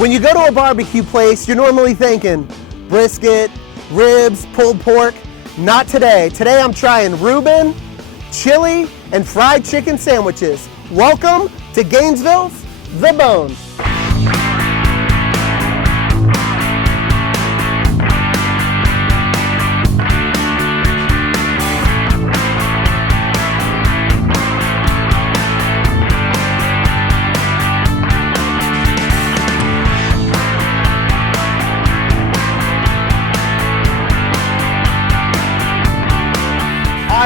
When you go to a barbecue place, you're normally thinking brisket, ribs, pulled pork. Not today. Today I'm trying Reuben, chili, and fried chicken sandwiches. Welcome to Gainesville's The Bone.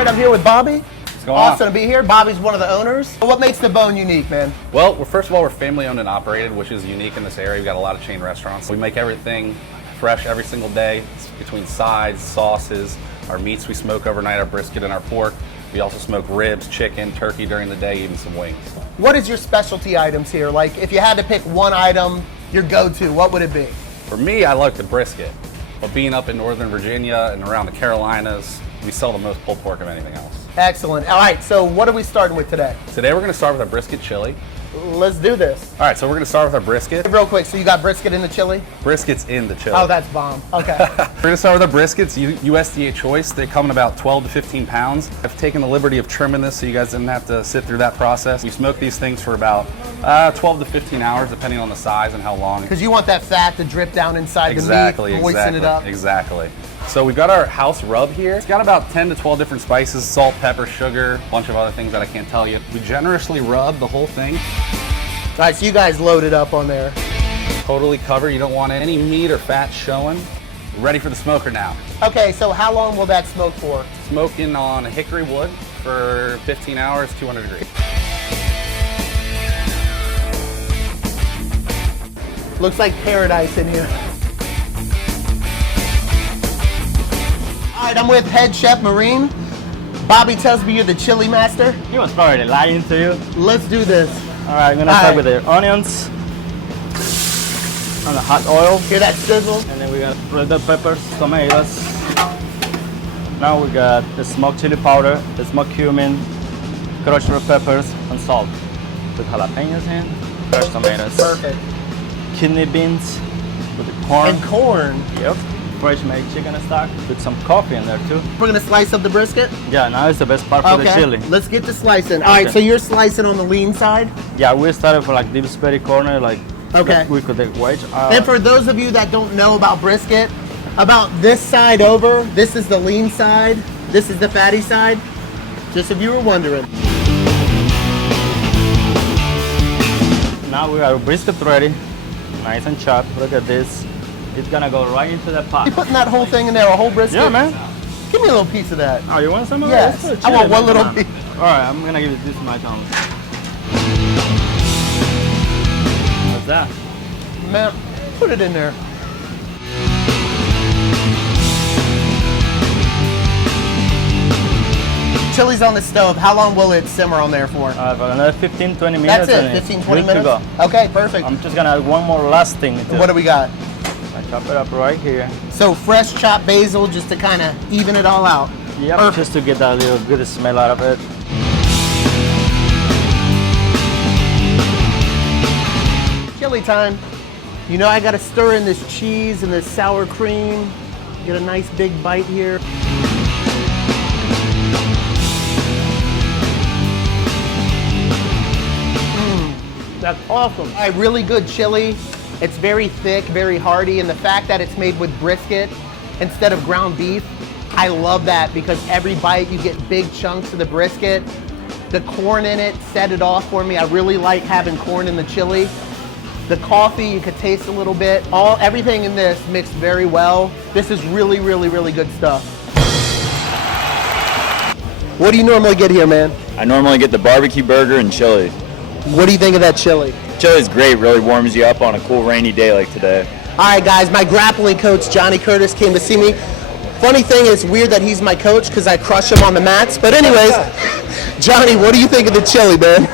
I'm here with Bobby. What's going Awesome on? to be here. Bobby's one of the owners. What makes The Bone unique, man? Well, first of all, we're family owned and operated, which is unique in this area. We've got a lot of chain restaurants. We make everything fresh every single day, between sides, sauces, our meats we smoke overnight, our brisket and our pork. We also smoke ribs, chicken, turkey during the day, even some wings. What is your specialty items here? Like, if you had to pick one item, your go-to, what would it be? For me, I like the brisket. But being up in Northern Virginia and around the Carolinas, we sell the most pulled pork of anything else. Excellent. All right, so what are we starting with today? Today we're going to start with our brisket chili. Let's do this. All right, so we're going to start with our brisket. Real quick, so you got brisket in the chili? Brisket's in the chili. Oh, that's bomb. Okay. We're going to start with our briskets, USDA choice. They come in about 12 to 15 pounds. I've taken the liberty of trimming this so you guys didn't have to sit through that process. We smoke these things for about 12 to 15 hours, depending on the size and how long. Because you want that fat to drip down inside the meat, moisten it up. Exactly. So we've got our house rub here. It's got about 10 to 12 different spices, salt, pepper, sugar, a bunch of other things that I can't tell you. We generously rub the whole thing. All right, so you guys loaded up on there. Totally cover. You don't want any meat or fat showing. Ready for the smoker now. Okay, so how long will that smoke for? Smoking on a hickory wood for 15 hours, 200 degrees. Looks like paradise in here. All right, I'm with head chef Marine. Bobby tells me you're the chili master. He was probably lying to you. Let's do this. All right, I'm gonna start with the onions and the hot oil. Hear that sizzle? And then we got red bell peppers, tomatoes. Now we got the smoked chili powder, the smoked cumin, crushed red peppers, and salt. With jalapenos in, crushed tomatoes. Perfect. Kidney beans with the corn. And corn. Yep. Fresh made chicken stock with some coffee in there too. We're gonna slice up the brisket? Yeah, now it's the best part for the chili. Let's get to slicing. All right, so you're slicing on the lean side? Yeah, we started for like Dillsbury corner, like we could take wedge. And for those of you that don't know about brisket, about this side over, this is the lean side, this is the fatty side, just if you were wondering. Now we got our brisket ready, nice and chopped. Look at this. It's gonna go right into the pot. You putting that whole thing in there, a whole brisket? Yeah, man. Give me a little piece of that. Oh, you want some of yes. that? Yes. I want one little piece. All right, I'm gonna give it this much on. What's that? Man, put it in there. Chili's on the stove. How long will it simmer on there for? For another 15, 20 minutes. That's it, 15, 20 minutes? To go. Okay, perfect. I'm just gonna add one more last thing. What do we got? I chop it up right here. So fresh chopped basil just to kind of even it all out. Yep, perfect. just to get that little good smell out of it. Chili time. You know I gotta stir in this cheese and this sour cream. Get a nice big bite here. That's awesome. All right, really good chili. It's very thick, very hearty, and the fact that it's made with brisket instead of ground beef, I love that because every bite you get big chunks of the brisket. The corn in it set it off for me. I really like having corn in the chili. The coffee, you could taste a little bit. Everything in this mixed very well. This is really, really, really good stuff. What do you normally get here, man? I normally get the barbecue burger and chili. What do you think of that chili? Chili's great, really warms you up on a cool rainy day like today. All right, guys, my grappling coach, Johnny Curtis, came to see me. Funny thing, it's weird that he's my coach because I crush him on the mats. But anyways, Johnny, what do you think of the chili, man?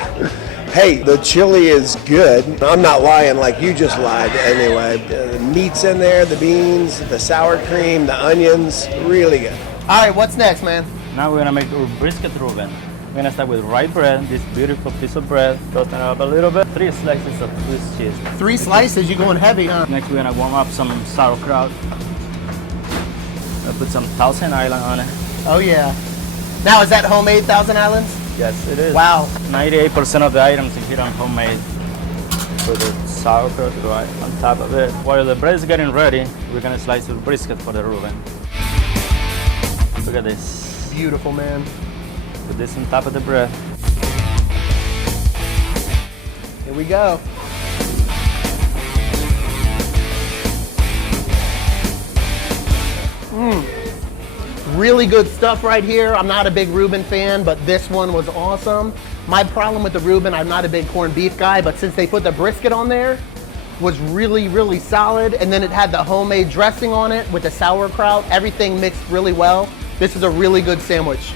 Hey, the chili is good. I'm not lying like you just lied anyway. The meat's in there, the beans, the sour cream, the onions, really good. All right, what's next, man? Now we're gonna make our brisket Reuben. We're gonna start with rye bread, this beautiful piece of bread. Toast it up a little bit. 3 slices of Swiss cheese. 3 slices, you going heavy, huh? Next, we're gonna warm up some sauerkraut. I'll put some Thousand Island on it. Oh yeah. Now, is that homemade Thousand Islands? Yes, it is. Wow. 98% of the items in here are homemade. Put the sauerkraut right on top of it. While the bread is getting ready, we're gonna slice the brisket for the Reuben. Look at this. Beautiful, man. Put this on top of the bread. Here we go. Really good stuff right here. I'm not a big Reuben fan, but this one was awesome. My problem with the Reuben, I'm not a big corned beef guy, but since they put the brisket on there, was really, really solid. And then it had the homemade dressing on it with the sauerkraut. Everything mixed really well. This is a really good sandwich.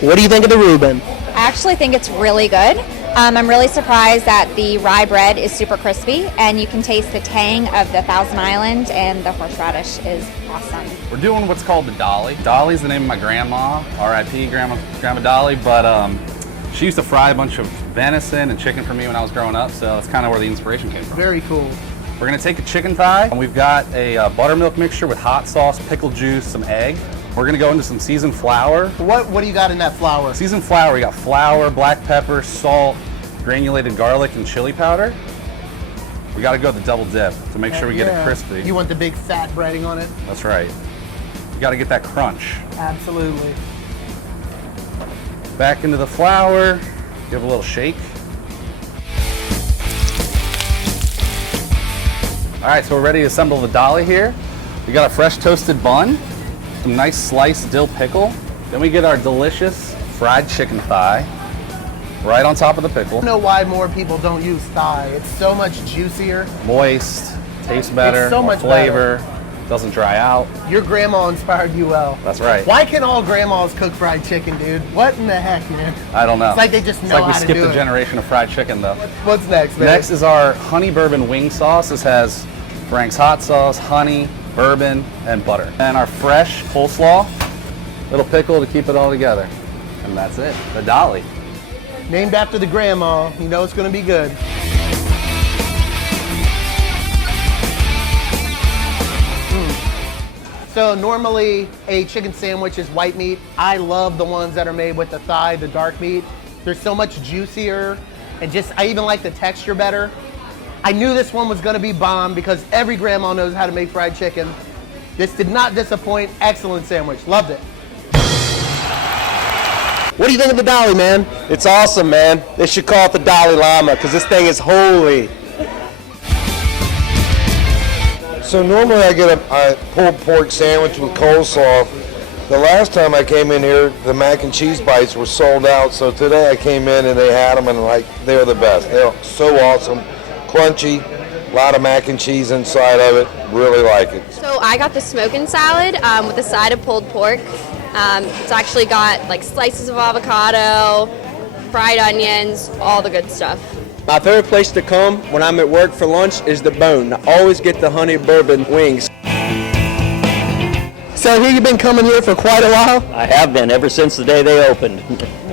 What do you think of the Reuben? I actually think it's really good. I'm really surprised that the rye bread is super crispy, and you can taste the tang of the Thousand Island, and the horseradish is awesome. We're doing what's called the Dolly. Dolly's the name of my grandma, R.I.P. Grandma Dolly, but she used to fry a bunch of venison and chicken for me when I was growing up, so that's kind of where the inspiration came from. Very cool. We're gonna take a chicken thigh, and we've got a buttermilk mixture with hot sauce, pickle juice, some egg. We're gonna go into some seasoned flour. What do you got in that flour? Seasoned flour, we got flour, black pepper, salt, granulated garlic, and chili powder. We gotta go with the double dip to make sure we get it crispy. You want the big fat breading on it? That's right. You gotta get that crunch. Absolutely. Back into the flour, give a little shake. All right, so we're ready to assemble the Dolly here. We got a fresh toasted bun, some nice sliced dill pickle. Then we get our delicious fried chicken thigh right on top of the pickle. I don't know why more people don't use thigh. It's so much juicier. Moist, tastes better, It's so more much flavor, doesn't dry out. Your grandma inspired you well. That's right. Why can all grandmas cook fried chicken, dude? What in the heck, man? I don't know. It's like they just It's know like we how to skipped do a it. generation of fried chicken though. What's next, man? Next is our honey bourbon wing sauce. This has Frank's hot sauce, honey, bourbon, and butter. And our fresh coleslaw, little pickle to keep it all together. And that's it, the Dolly. Named after the grandma. You know it's going to be good. So normally a chicken sandwich is white meat. I love the ones that are made with the thigh, the dark meat. They're so much juicier, and I even like the texture better. I knew this one was gonna be bomb because every grandma knows how to make fried chicken. This did not disappoint. Excellent sandwich. Loved it. What do you think of the Dolly, man? It's awesome, man. They should call it the Dalai Lama because this thing is holy. So normally I get a pulled pork sandwich with coleslaw. The last time I came in here, the mac and cheese bites were sold out. So today I came in and they had them, and they're the best. They're so awesome, crunchy, a lot of mac and cheese inside of it. Really like it. So I got the smoking salad with a side of pulled pork. It's actually got like slices of avocado, fried onions, all the good stuff. My favorite place to come when I'm at work for lunch is the Bone. I always get the honey bourbon wings. So here you've been coming here for quite a while? I have been ever since the day they opened.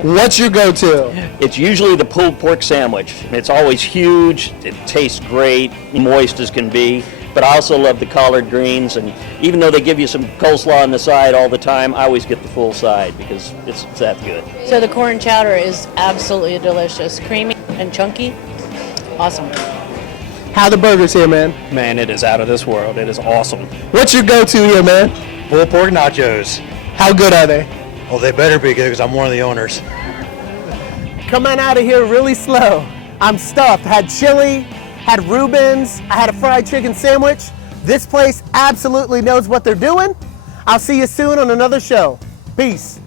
What's your go-to? It's usually the pulled pork sandwich. It's always huge, it tastes great, moist as can be, but I also love the collard greens, and even though they give you some coleslaw on the side all the time, I always get the full side because it's that good. So the corn chowder is absolutely delicious, creamy and chunky, awesome. How the burgers here, man? Man, it is out of this world. It is awesome. What's your go-to here, man? Pulled pork nachos. How good are they? Well, they better be good because I'm one of the owners. Coming out of here really slow. I'm stuffed. Had chili, had Reubens, I had a fried chicken sandwich. This place absolutely knows what they're doing. I'll see you soon on another show. Peace.